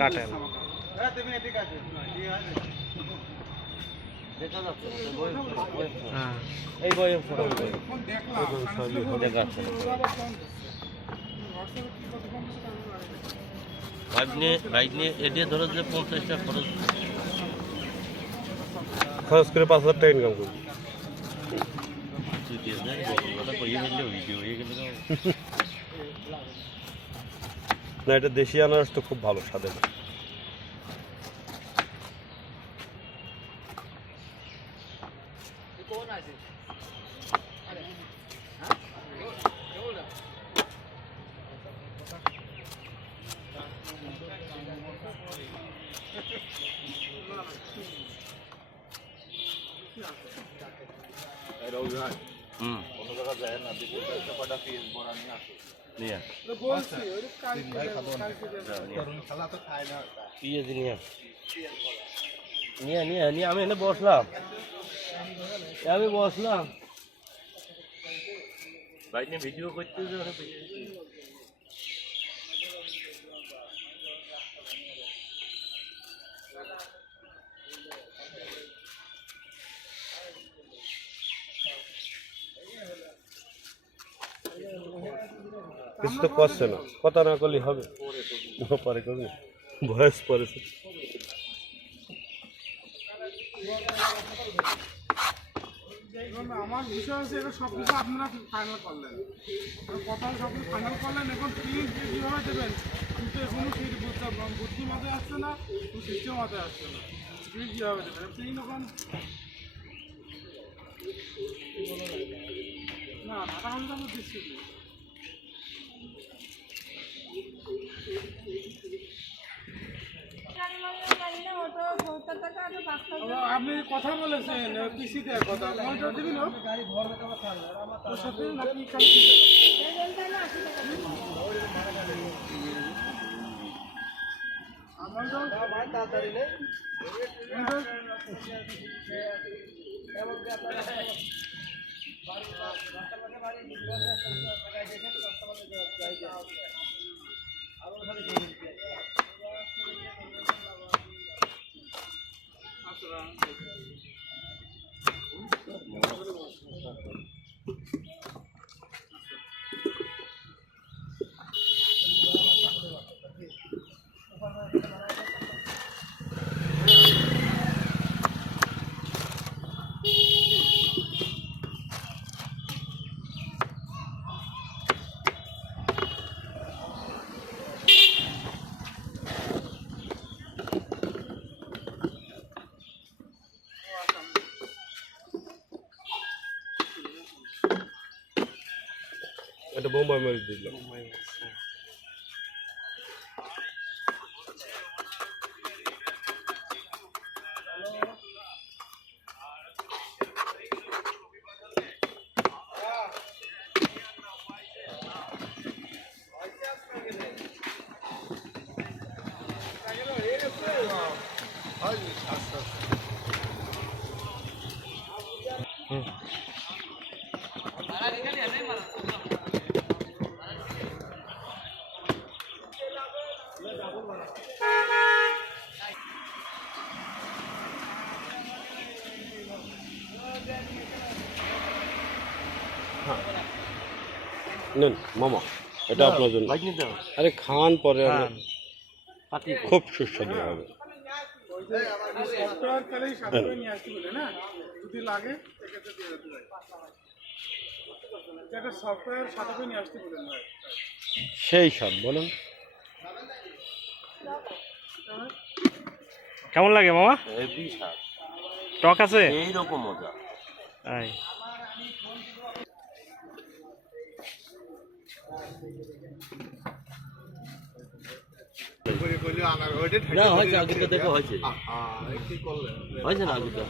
কাটেন। এই বয়ে দেখাচ্ছে বাইক নিয়ে এডিয়ে ধরো যে 50 টাকা খরচ করে 5,000 টাকা ইনকাম করি। না, এটা দেশি আনারস তো খুব ভালো স্বাদের। আমি এখানে বসলাম বাইক নিয়ে ভিডিও করতে কিছু তো করছে না, কথা না করলে হবে। পরে করবি, বয়স পড়েছে। আমার বিষয় হচ্ছে এটা সব কিছু আপনারা ফাইনাল করলেন, কথা সব কিছু ফাইনাল করলেন। এখন প্লিজ কীভাবে দেবেন কিন্তু এখনো সেই বুদ্ধি মাথায় আসছে না, সিস্টেম মাথায় আসছে না। প্লিজ কীভাবে দেবেন প্লিজ এখন না টাকা হলে তো আমরা দিচ্ছি। আপনি কথা বলেছেন পিসি দেওয়ার কথা, মনিটর দিবি না ওর সাথে নাকি তাড়াতাড়ি নেই। এটা বোম্বাই মরিচ দিলাম। নেন মামা, এটা আপনার জন্য। আরে খান পরে, খুব সুস্বাদু হবে। সেই সব বলুন কেমন লাগে মামা? টক আছে এইরকম মজা। হয়েছে না আগে তো